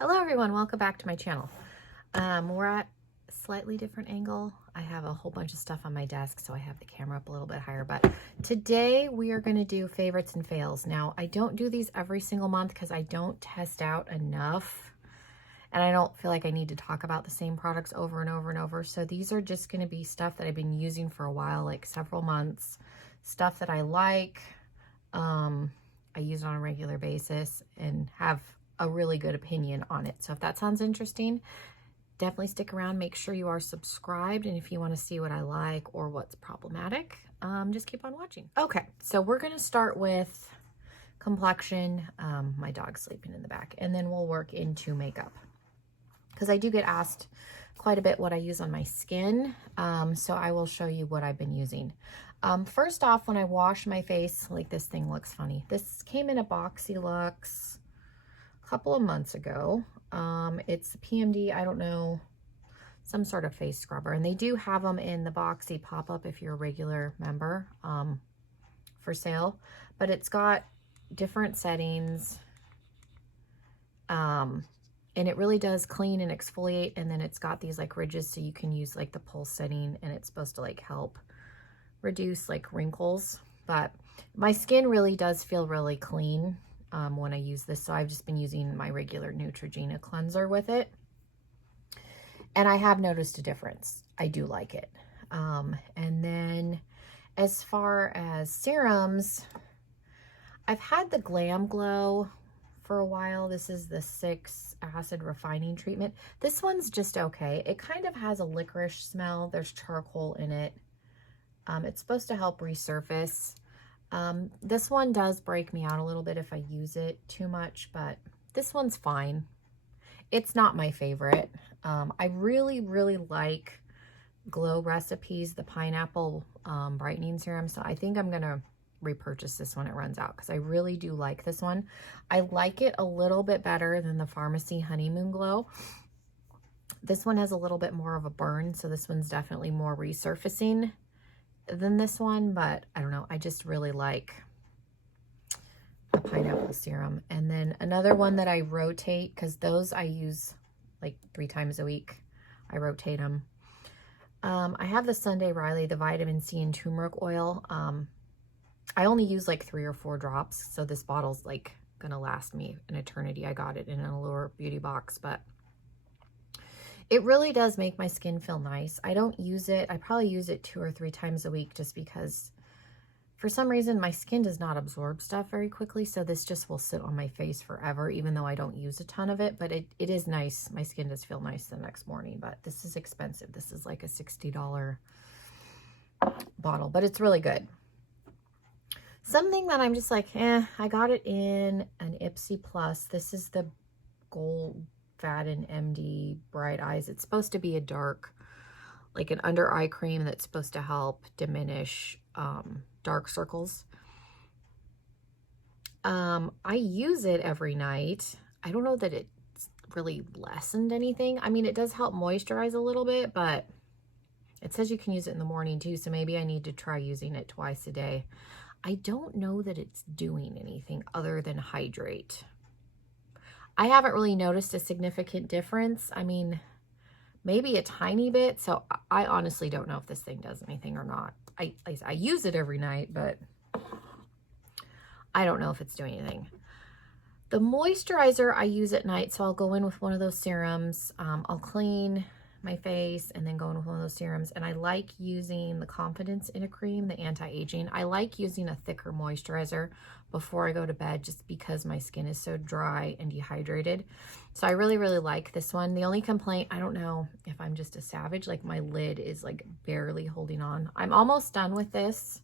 Hello everyone, welcome back to my channel. We're at a slightly different angle. I have a whole bunch of stuff on my desk, so I have the camera up a little bit higher, but today we are gonna do favorites and fails. Now, I don't do these every single month because I don't test out enough, and I don't feel like I need to talk about the same products over and over and over. So these are just gonna be stuff that I've been using for a while, like several months, stuff that I like, I use it on a regular basis and have a really good opinion on it. So if that sounds interesting, definitely stick around. Make sure you are subscribed. And if you want to see what I like or what's problematic, just keep on watching. Okay, so we're going to start with complexion. My dog's sleeping in the back, and then we'll work into makeup because I do get asked quite a bit what I use on my skin. So I will show you what I've been using. First off, when I wash my face, like this thing looks funny. This came in a BoxyLuxe a couple of months ago. It's PMD, I don't know, some sort of face scrubber. And they do have them in the Boxy pop-up if you're a regular member for sale. But it's got different settings. And it really does clean and exfoliate. And then it's got these like ridges so you can use like the pulse setting, and it's supposed to like help reduce like wrinkles. But my skin really does feel really clean when I use this. So I've just been using my regular Neutrogena cleanser with it. And I have noticed a difference. I do like it. And then as far as serums, I've had the Glam Glow for a while. This is the 6 acid refining treatment. This one's just okay. It kind of has a licorice smell. There's charcoal in it. It's supposed to help resurface. This one does break me out a little bit if I use it too much, but this one's fine. It's not my favorite. I really like Glow Recipes, the pineapple brightening serum. So I think I'm going to repurchase this when it runs out because I really do like this one. I like it a little bit better than the Pharmacy Honeymoon Glow. This one has a little bit more of a burn, so this one's definitely more resurfacing than this one, but I don't know. I just really like the pineapple serum. And then another one that I rotate, because those I use like 3 times a week. I rotate them. I have the Sunday Riley, the vitamin C and turmeric oil. I only use like 3 or 4 drops, so this bottle's like gonna last me an eternity. I got it in an Allure beauty box, but it really does make my skin feel nice. I don't use it. I probably use it 2 or 3 times a week just because for some reason my skin does not absorb stuff very quickly. So this just will sit on my face forever, even though I don't use a ton of it. But it is nice. My skin does feel nice the next morning, but this is expensive. This is like a $60 bottle, but it's really good. Something that I'm just like, I got it in an Ipsy Plus. This is the Gold Faden MD Bright Eyes. It's supposed to be a dark, like an under eye cream that's supposed to help diminish dark circles. I use it every night. I don't know that it's really lessened anything. I mean, it does help moisturize a little bit, but it says you can use it in the morning too, so maybe I need to try using it twice a day. I don't know that it's doing anything other than hydrate. I haven't really noticed a significant difference. I mean, maybe a tiny bit. So I honestly don't know if this thing does anything or not. I use it every night, but I don't know if it's doing anything. The moisturizer I use at night, so I'll go in with one of those serums. I'll clean my face and then go in with one of those serums. And I like using the Confidence in a Cream, the anti-aging. I like using a thicker moisturizer before I go to bed just because my skin is so dry and dehydrated. So I really like this one. The only complaint, I don't know if I'm just a savage, like my lid is like barely holding on. I'm almost done with this.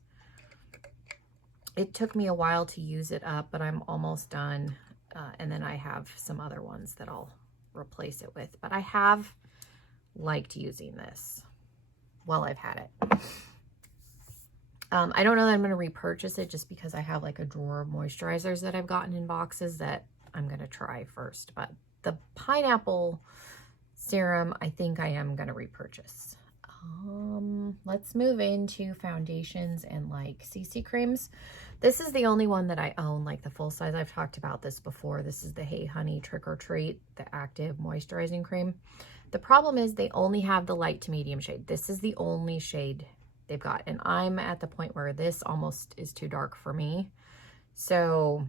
It took me a while to use it up, but I'm almost done. And then I have some other ones that I'll replace it with. But I have liked using this while I've had it. I don't know that I'm going to repurchase it just because I have like a drawer of moisturizers that I've gotten in boxes that I'm going to try first. But the pineapple serum, I think I am going to repurchase. Let's move into foundations and like CC creams. This is the only one that I own, like the full size. I've talked about this before. This is the Hey Honey Trick or Treat, the active moisturizing cream. The problem is they only have the light to medium shade. This is the only shade they've got. And I'm at the point where this almost is too dark for me. So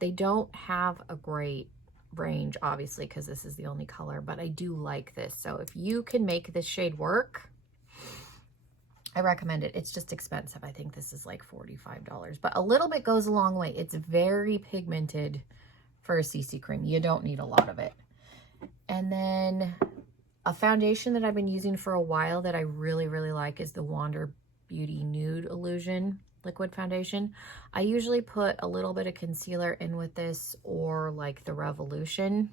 they don't have a great range, obviously, because this is the only color, but I do like this. So if you can make this shade work, I recommend it. It's just expensive. I think this is like $45, but a little bit goes a long way. It's very pigmented for a CC cream. You don't need a lot of it. And then a foundation that I've been using for a while that I really, really like is the Wander Beauty Nude Illusion liquid foundation. I usually put a little bit of concealer in with this, or like the Revolution,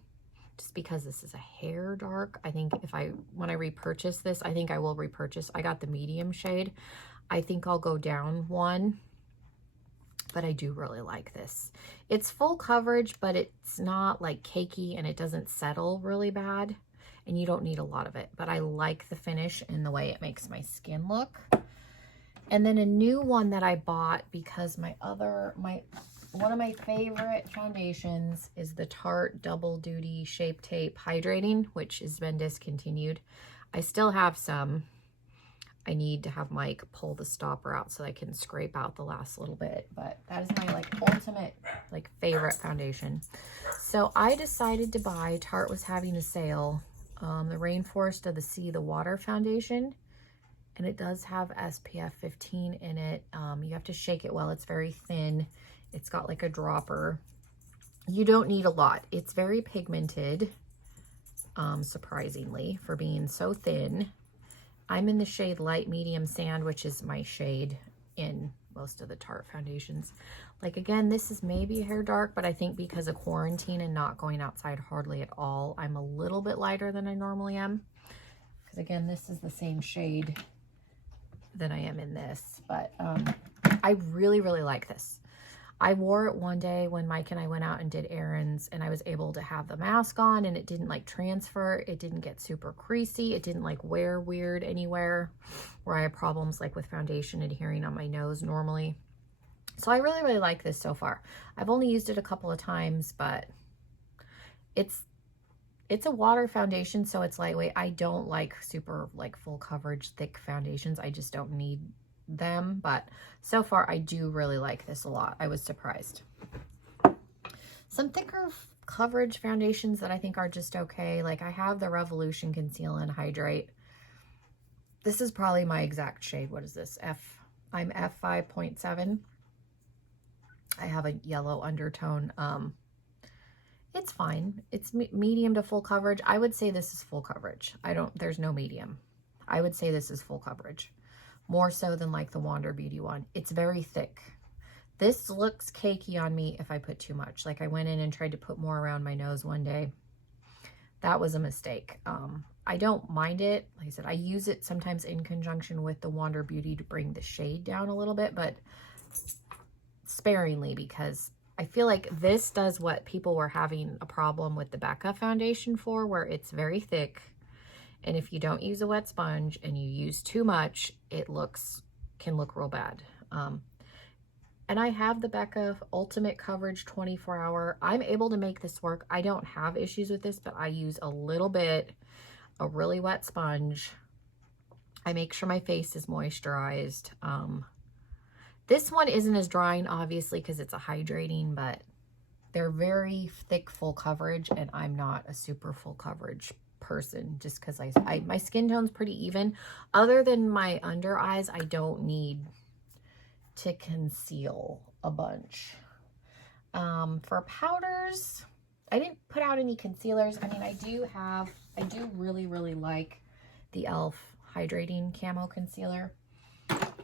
just because this is a hair dark. I think when I repurchase this, I think I will repurchase. I got the medium shade. I think I'll go down one, but I do really like this. It's full coverage, but it's not like cakey, and it doesn't settle really bad, and you don't need a lot of it, but I like the finish and the way it makes my skin look. And then a new one that I bought because one of my favorite foundations is the Tarte Double Duty Shape Tape Hydrating, which has been discontinued. I still have some. I need to have Mike pull the stopper out so I can scrape out the last little bit, but that is my like ultimate like favorite foundation. So I decided to buy, Tarte was having a sale, the Rainforest of the Sea, the water foundation. And it does have SPF 15 in it. You have to shake it well. It's very thin. It's got like a dropper. You don't need a lot. It's very pigmented, surprisingly, for being so thin. I'm in the shade Light Medium Sand, which is my shade in most of the Tarte foundations. Like, again, this is maybe a hair dark, but I think because of quarantine and not going outside hardly at all, I'm a little bit lighter than I normally am. Because, again, this is the same shade than I am in this, but I really, really like this. I wore it one day when Mike and I went out and did errands, and I was able to have the mask on, and it didn't like transfer. It didn't get super creasy. It didn't like wear weird anywhere, where I have problems like with foundation adhering on my nose normally. So I really, really like this so far. I've only used it a couple of times, but it's a water foundation, so it's lightweight. I don't like super like full coverage thick foundations. I just don't need them, but so far I do really like this a lot. I was surprised. Some thicker coverage foundations that I think are just okay. Like I have the Revolution Conceal and Hydrate. This is probably my exact shade. What is this? I'm F5.7. I have a yellow undertone. It's fine. It's medium to full coverage. I would say this is full coverage. There's no medium. I would say this is full coverage. More so than like the Wander Beauty one. It's very thick. This looks cakey on me if I put too much. Like I went in and tried to put more around my nose one day. That was a mistake. I don't mind it. Like I said, I use it sometimes in conjunction with the Wander Beauty to bring the shade down a little bit, but sparingly, because I feel like this does what people were having a problem with the Becca foundation for, where it's very thick. And if you don't use a wet sponge and you use too much, it can look real bad. And I have the Becca Ultimate Coverage 24-hour. I'm able to make this work. I don't have issues with this, but I use a little bit, a really wet sponge. I make sure my face is moisturized. This one isn't as drying, obviously, because it's a hydrating, but they're very thick, full coverage, and I'm not a super full coverage person just because my skin tone's pretty even. Other than my under eyes, I don't need to conceal a bunch. For powders, I didn't put out any concealers. I mean, I do really, really like the e.l.f. Hydrating Camo Concealer.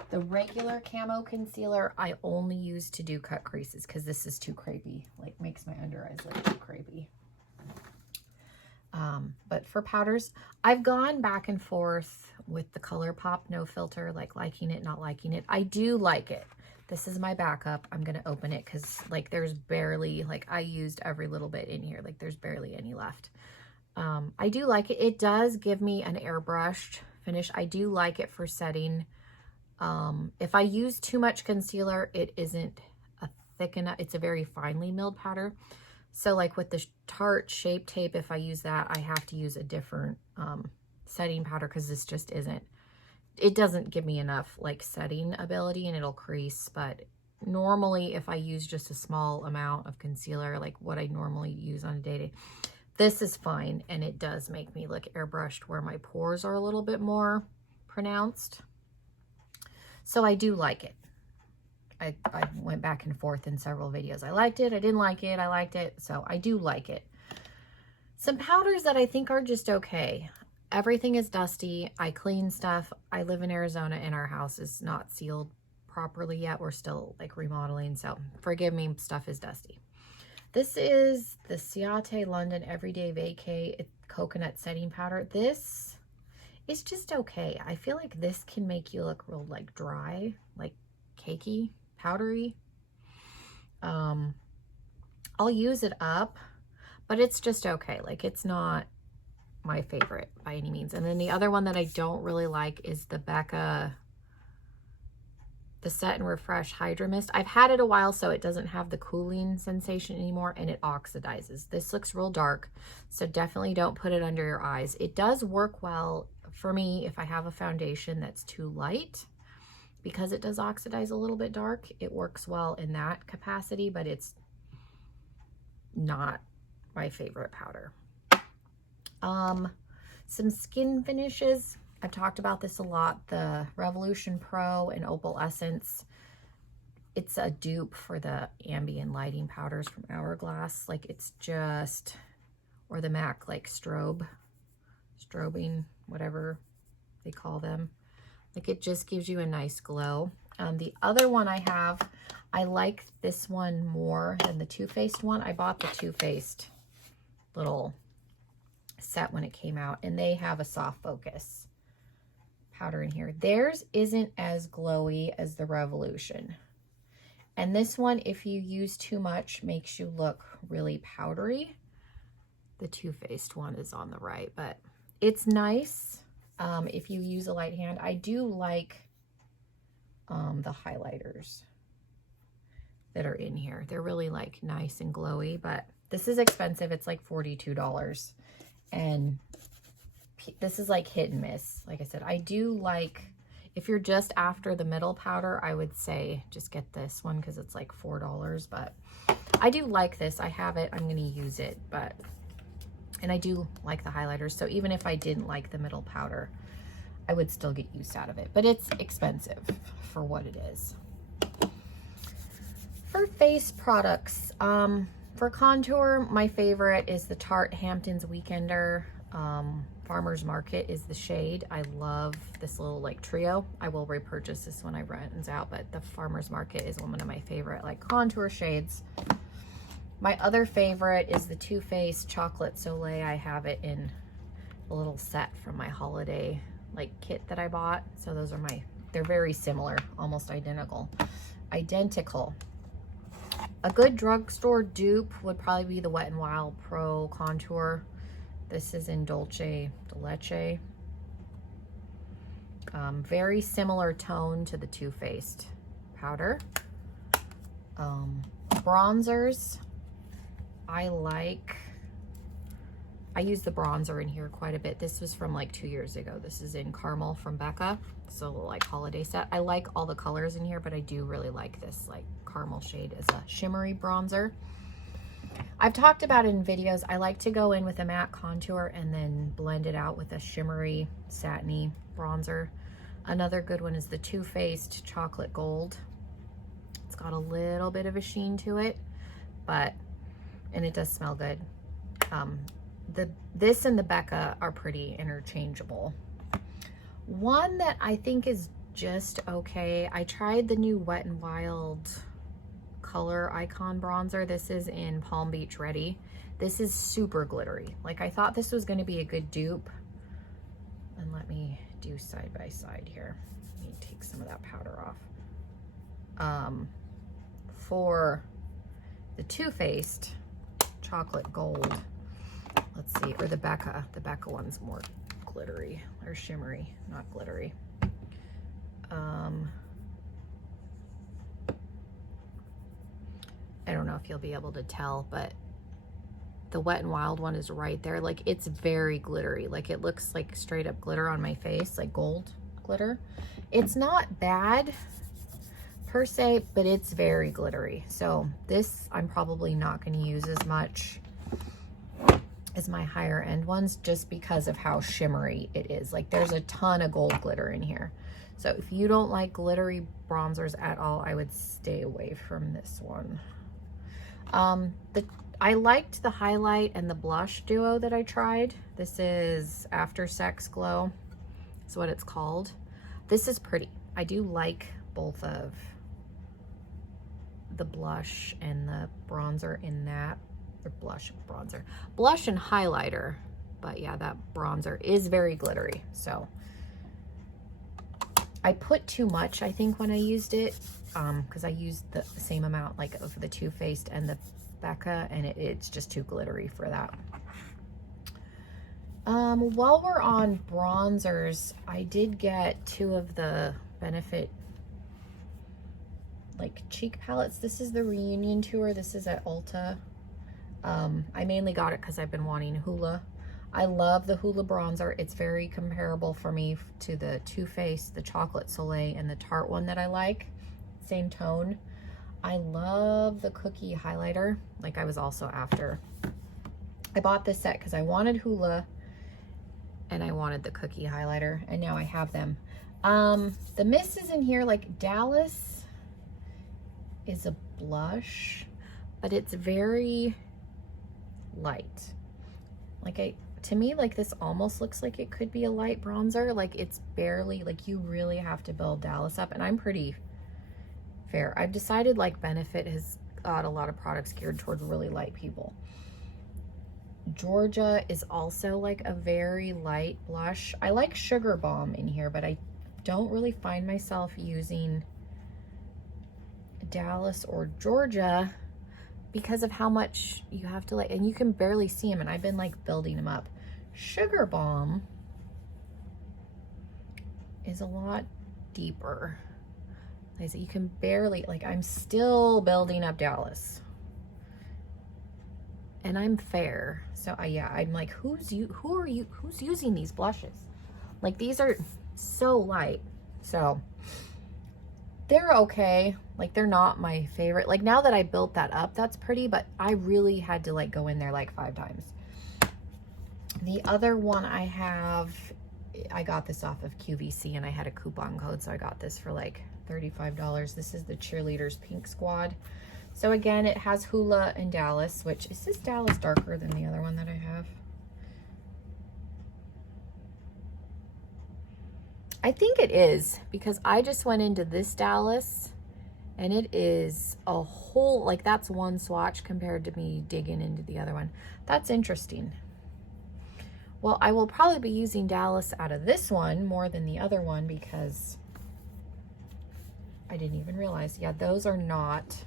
The regular camo concealer I only use to do cut creases because this is too crepey. Like makes my under eyes look too crepey. But for powders, I've gone back and forth with the ColourPop No Filter, like liking it, not liking it. I do like it. This is my backup. I'm going to open it because like there's barely, like I used every little bit in here. Like there's barely any left. I do like it. It does give me an airbrushed finish. I do like it for setting. If I use too much concealer, it isn't a thick enough. It's a very finely milled powder. So like with the Tarte Shape Tape, if I use that, I have to use a different setting powder because this just isn't. It doesn't give me enough like setting ability and it'll crease. But normally if I use just a small amount of concealer, like what I normally use on a day-to-day, this is fine. And it does make me look airbrushed where my pores are a little bit more pronounced. So I do like it. I went back and forth in several videos. I liked it, I didn't like it, I liked it. So I do like it. Some powders that I think are just okay. Everything is dusty. I clean stuff. I live in Arizona and our house is not sealed properly yet. We're still like remodeling. So forgive me, stuff is dusty. This is the Ciate London Everyday Vacay Coconut Setting Powder. This is just okay. I feel like this can make you look real like dry, like cakey, powdery. I'll use it up, but it's just okay. Like it's not my favorite by any means. And then the other one that I don't really like is the Becca, the Set and Refresh Hydra Mist. I've had it a while, so it doesn't have the cooling sensation anymore and it oxidizes. This looks real dark, so definitely don't put it under your eyes. It does work well for me if I have a foundation that's too light, because it does oxidize a little bit dark. It works well in that capacity, but it's not my favorite powder. Some skin finishes. I've talked about this a lot. The Revolution Pro and Opal Essence. It's a dupe for the ambient lighting powders from Hourglass. Like it's just, or the MAC like strobing, whatever they call them. Like it just gives you a nice glow. The other one I have, I like this one more than the Too Faced one. I bought the Too Faced little set when it came out, and they have a soft focus powder in here. Theirs isn't as glowy as the Revolution. And this one, if you use too much, makes you look really powdery. The Too Faced one is on the right, but it's nice if you use a light hand. I do like the highlighters that are in here. They're really like nice and glowy, but this is expensive. It's like $42. And this is like hit and miss. Like I said, I do like, if you're just after the middle powder, I would say just get this one because it's like $4, but I do like this. I have it, I'm gonna use it, and I do like the highlighters. So even if I didn't like the middle powder, I would still get use out of it, but it's expensive for what it is. For face products, for contour, my favorite is the Tarte Hamptons Weekender. Farmer's Market is the shade. I love this little like trio. I will repurchase this when I runs out, but the Farmer's Market is one of my favorite like contour shades. My other favorite is the Too Faced Chocolate Soleil. I have it in a little set from my holiday like kit that I bought. So those are they're very similar, almost identical. A good drugstore dupe would probably be the Wet n Wild Pro Contour. This is in Dolce de Leche. Very similar tone to the Too Faced powder. Bronzers, I use the bronzer in here quite a bit. This was from like 2 years ago. This is in Caramel from Becca. So like holiday set. I like all the colors in here, but I do really like this like caramel shade as a shimmery bronzer. I've talked about it in videos. I like to go in with a matte contour and then blend it out with a shimmery, satiny bronzer. Another good one is the Too Faced Chocolate Gold. It's got a little bit of a sheen to it, and it does smell good. This and the Becca are pretty interchangeable. One that I think is just okay, I tried the new Wet n Wild Color Icon bronzer. This is in Palm Beach Ready. This is super glittery. Like I thought this was going to be a good dupe. And let me do side by side here. Let me take some of that powder off. For the Too Faced Chocolate Gold, let's see, or the Becca one's more glittery or shimmery, not glittery. I don't know if you'll be able to tell, but the Wet n Wild one is right there. Like, it's very glittery. Like, it looks like straight up glitter on my face, like gold glitter. It's not bad per se, but it's very glittery. So this I'm probably not going to use as much as my higher end ones, just because of how shimmery it is. Like, there's a ton of gold glitter in here. So if you don't like glittery bronzers at all, I would stay away from this one. I liked the highlight and the blush duo that I tried. This is After Sex Glow, is what it's called. This is pretty. I do like both of the blush and the bronzer in that, or blush and highlighter. But yeah, that bronzer is very glittery. So I put too much, I think, when I used it, because I used the same amount like of the Too Faced and the Becca, and it's just too glittery for that. While we're on bronzers, I did get 2 of the Benefit like cheek palettes. This is the Reunion Tour. This is at Ulta. I mainly got it because I've been wanting Hoola. I love the Hoola bronzer. It's very comparable for me to the Too Faced, the Chocolate Soleil, and the Tarte one that I like. Same tone. I love the Cookie highlighter. Like, I was also after. I bought this set because I wanted Hoola and I wanted the Cookie highlighter, and now I have them. The mist is in here. Like, Dallas is a blush, but it's very light. Like, to me, like, this almost looks like it could be a light bronzer. Like, it's barely, like, you really have to build Dallas up, and I'm pretty fair. I've decided, like, Benefit has got a lot of products geared toward really light people. Georgia is also like a very light blush. I like Sugar Bomb in here, but I don't really find myself using Dallas or Georgia because of how much you have to, like, and you can barely see them, and I've been like building them up. Sugar Bomb is a lot deeper. Like I said, you can barely, like, I'm still building up Dallas, and I'm fair. So yeah, I'm like, who's using these blushes? Like, these are so light. So they're okay. Like, they're not my favorite. Like, now that I built that up, that's pretty, but I really had to, like, go in there like 5 times. The other one I have, I got this off of QVC, and I had a coupon code, so I got this for like $35. This is the Cheerleaders Pink Squad. So again, it has Hoola and Dallas, which, is this Dallas darker than the other one that I have? I think it is, because I just went into this Dallas, and it is a whole, like, that's one swatch compared to me digging into the other one. That's interesting. Well, I will probably be using Dallas out of this one more than the other one, because I didn't even realize. Yeah, those are not,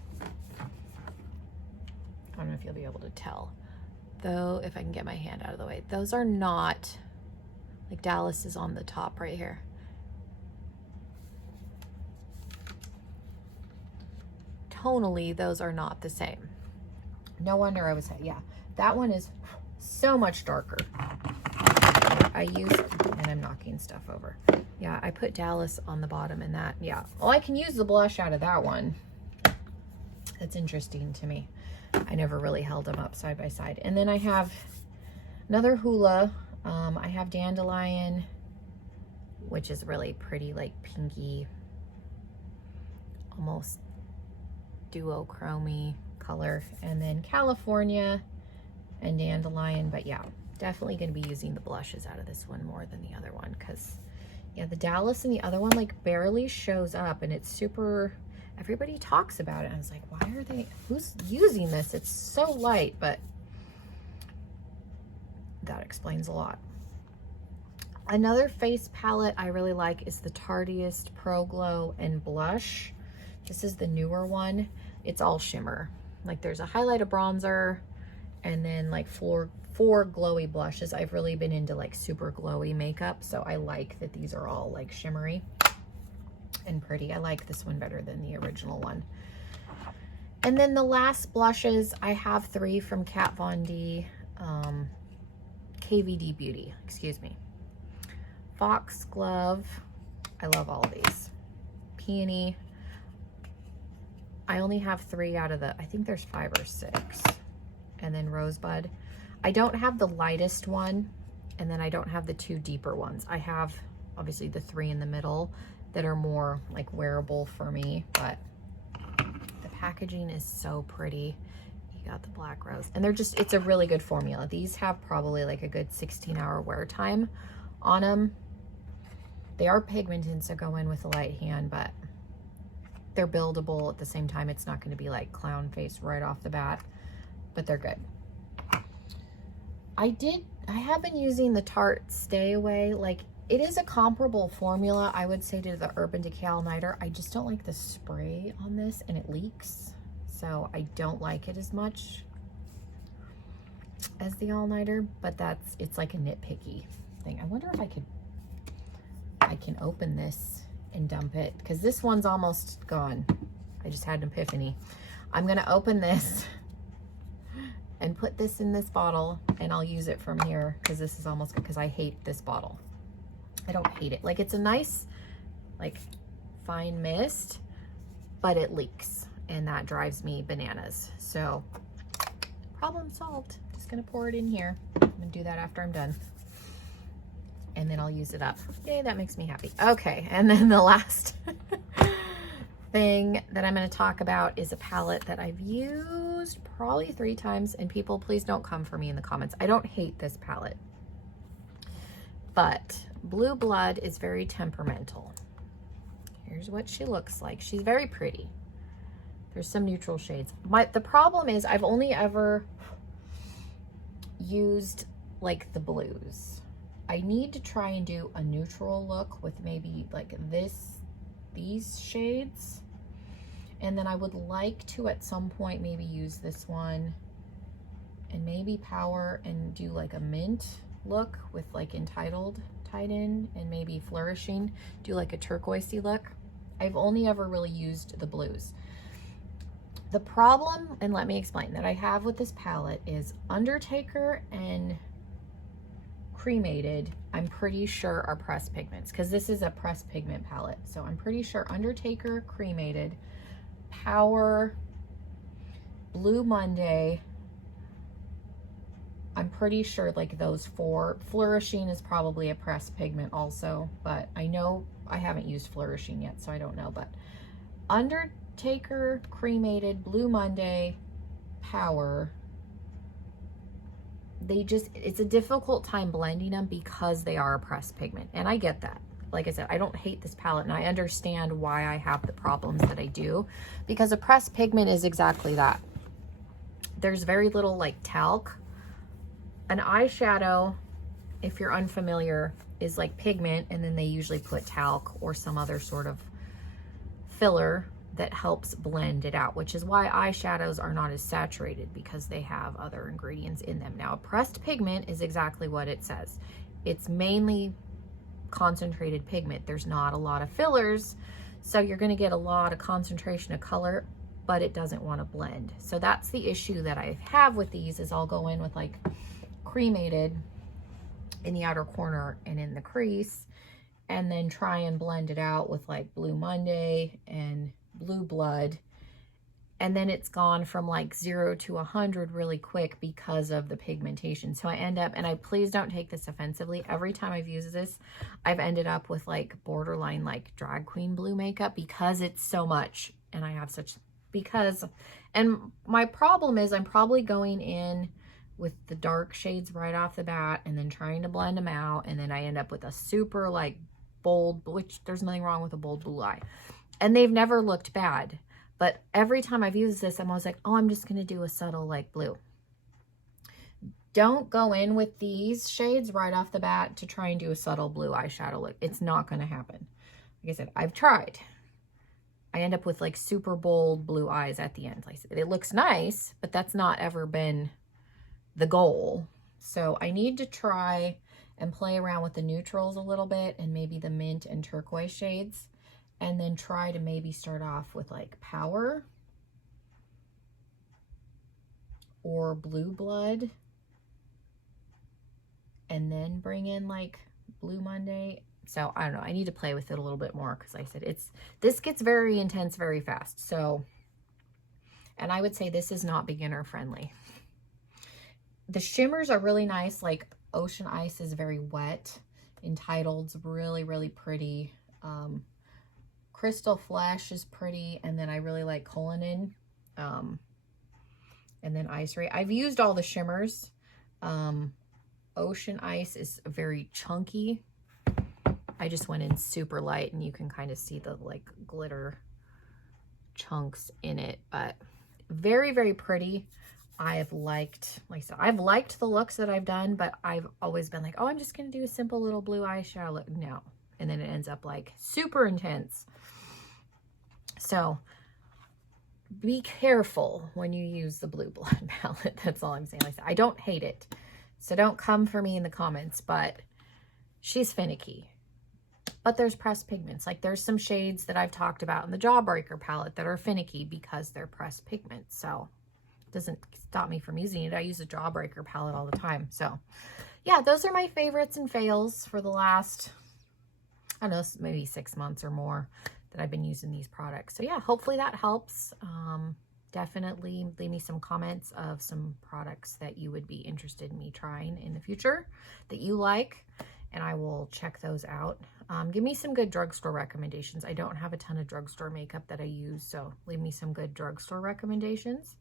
I don't know if you'll be able to tell, though, if I can get my hand out of the way. Those are not, like, Dallas is on the top right here. Tonally, those are not the same. No wonder I was, yeah, that one is so much darker. I use, and I'm knocking stuff over. Yeah, I put Dallas on the bottom, and that, yeah. Well, I can use the blush out of that one. That's interesting to me. I never really held them up side by side. And then I have another Hoola. I have Dandelion, which is really pretty, like, pinky, almost duochrome color. And then California and Dandelion. But yeah, definitely going to be using the blushes out of this one more than the other one, because yeah, the Dallas and the other one, like, barely shows up, and it's super, everybody talks about it. I was like, why are they, who's using this? It's so light, but that explains a lot. Another face palette I really like is the Tarteist Pro Glow and Blush. This is the newer one. It's all shimmer. Like, there's a highlight, a bronzer, and then like for glowy blushes, I've really been into like super glowy makeup. So I like that these are all like shimmery and pretty. I like this one better than the original one. And then the last blushes, I have 3 from Kat Von D, KVD Beauty, excuse me. Foxglove, I love all of these. Peony, I only have 3 out of the, I think there's 5 or 6. And then Rosebud. I don't have the lightest one, and then I don't have the 2 deeper ones. I have obviously the 3 in the middle that are more like wearable for me, but the packaging is so pretty. You got the black rose, and they're just, it's a really good formula. These have probably like a good 16-hour wear time on them. They are pigmented, so go in with a light hand, but they're buildable at the same time. It's not going to be like clown face right off the bat, but they're good. I have been using the Tarte Stay Away. Like, it is a comparable formula, I would say, to the Urban Decay All-Nighter. I just don't like the spray on this, and it leaks. So I don't like it as much as the All-Nighter, but it's like a nitpicky thing. I wonder if I can open this and dump it, because this one's almost gone. I just had an epiphany. I'm gonna open this and put this in this bottle, and I'll use it from here, because this is almost good, because I hate this bottle. I don't hate it. Like, it's a nice, like, fine mist, but it leaks, and that drives me bananas. So, problem solved. Just gonna pour it in here. I'm gonna do that after I'm done, and then I'll use it up. Yay, that makes me happy. Okay, and then the last thing that I'm going to talk about is a palette that I've used probably 3 times, and people, please don't come for me in the comments. I don't hate this palette, but Blue Blood is very temperamental. Here's what she looks like. She's very pretty. There's some neutral shades. The problem is I've only ever used like the blues. I need to try and do a neutral look with maybe like these shades. And then I would like to at some point maybe use this one and maybe Power and do like a mint look with like Entitled tied in, and maybe Flourishing, do like a turquoisey look. I've only ever really used the blues. The problem, and let me explain, that I have with this palette is Undertaker and Cremated, I'm pretty sure are pressed pigments, because this is a pressed pigment palette. So I'm pretty sure Undertaker, Cremated, Power, Blue Monday, I'm pretty sure like those 4. Flourishing is probably a pressed pigment also, but I know I haven't used Flourishing yet, so I don't know. But Undertaker, Cremated, Blue Monday, Power, it's a difficult time blending them because they are a pressed pigment, and I get that. Like I said, I don't hate this palette, and I understand why I have the problems that I do, because a pressed pigment is exactly that. There's very little like talc. An eyeshadow, if you're unfamiliar, is like pigment, and then they usually put talc or some other sort of filler that helps blend it out, which is why eyeshadows are not as saturated, because they have other ingredients in them. Now, a pressed pigment is exactly what it says. It's mainly concentrated pigment. There's not a lot of fillers, so you're going to get a lot of concentration of color, but it doesn't want to blend. So that's the issue that I have with these, is I'll go in with like Cremated in the outer corner and in the crease, and then try and blend it out with like Blue Monday and Blue Blood, and then it's gone from like 0 to 100 really quick because of the pigmentation. So I end up, and please don't take this offensively, every time I've used this, I've ended up with like borderline like drag queen blue makeup, because it's so much, and I have such, and my problem is I'm probably going in with the dark shades right off the bat and then trying to blend them out, and then I end up with a super like bold, which there's nothing wrong with a bold blue eye, and they've never looked bad. But every time I've used this, I'm always like, oh, I'm just going to do a subtle like blue. Don't go in with these shades right off the bat to try and do a subtle blue eyeshadow look. It's not going to happen. Like I said, I've tried. I end up with like super bold blue eyes at the end. Like, it looks nice, but that's not ever been the goal. So I need to try and play around with the neutrals a little bit and maybe the mint and turquoise shades, and then try to maybe start off with like Power or Blue Blood, and then bring in like Blue Monday. So I don't know, I need to play with it a little bit more, because like I said, this gets very intense very fast. So, and I would say this is not beginner friendly. The shimmers are really nice, like Ocean Ice is very wet. Entitled's really, really pretty. Crystal Flesh is pretty, and then I really like Cullinan. And then Ice Ray. I've used all the shimmers. Ocean Ice is very chunky. I just went in super light, and you can kind of see the like glitter chunks in it, but very, very pretty. I have liked, like I said, I've liked the looks that I've done, but I've always been like, oh, I'm just going to do a simple little blue eyeshadow look. No. And then it ends up like super intense. So be careful when you use the Blue Blood palette. That's all I'm saying. Like I said, I don't hate it. So don't come for me in the comments, but she's finicky. But there's pressed pigments. Like there's some shades that I've talked about in the Jawbreaker palette that are finicky because they're pressed pigments. So it doesn't stop me from using it. I use a Jawbreaker palette all the time. So yeah, those are my favorites and fails for the last, I don't know, maybe 6 months or more that I've been using these products. So yeah, hopefully that helps. Definitely leave me some comments of some products that you would be interested in me trying in the future that you like, and I will check those out. Give me some good drugstore recommendations. I don't have a ton of drugstore makeup that I use, so leave me some good drugstore recommendations.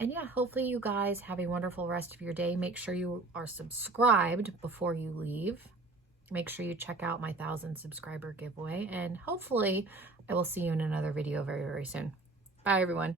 And yeah, hopefully you guys have a wonderful rest of your day. Make sure you are subscribed before you leave. Make sure you check out my 1,000 subscriber giveaway, and hopefully I will see you in another video very, very soon. Bye, everyone.